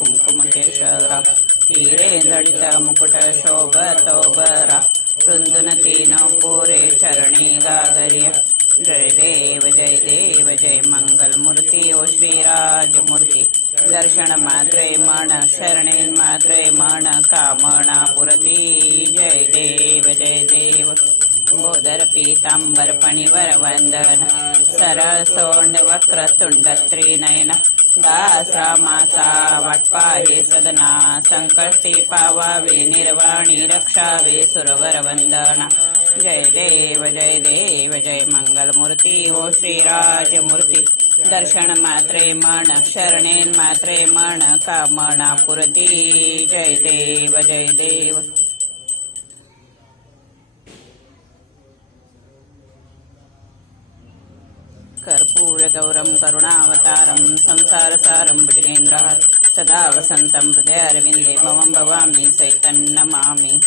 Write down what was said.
कुङ्कुमकेशरा हीरेन्द्रडित मुकुट शोभतोबरा वृन्दुनतीन पूरे चरणी गागर्य जय देव जय मंगल मूर्ति ओ श्रीराजमूर्ति दर्शन मात्रे मन शरणे मात्रे मन कामना पुरती जय देव बोधर पीतांबर फणिवर वंदन सरसोंड वक्रतुंड त्रिनयन दासरामाचा वाटपाहे सदना संकष्टी पावावे निर्वाणी रक्षावे सुरवर वंदना जय देव जय मंगल मूर्ति ओ श्रीराजमूर्ति दर्शन मात्रे मन शरणेन मात्रे मन कामना पुरती जय देव कर्पूरगौरं करुणावतारं संसारसारं भुजगेन्द्रहारं सदा वसन्तं हृदयारविन्दे मम भवामि सैतं नमामि।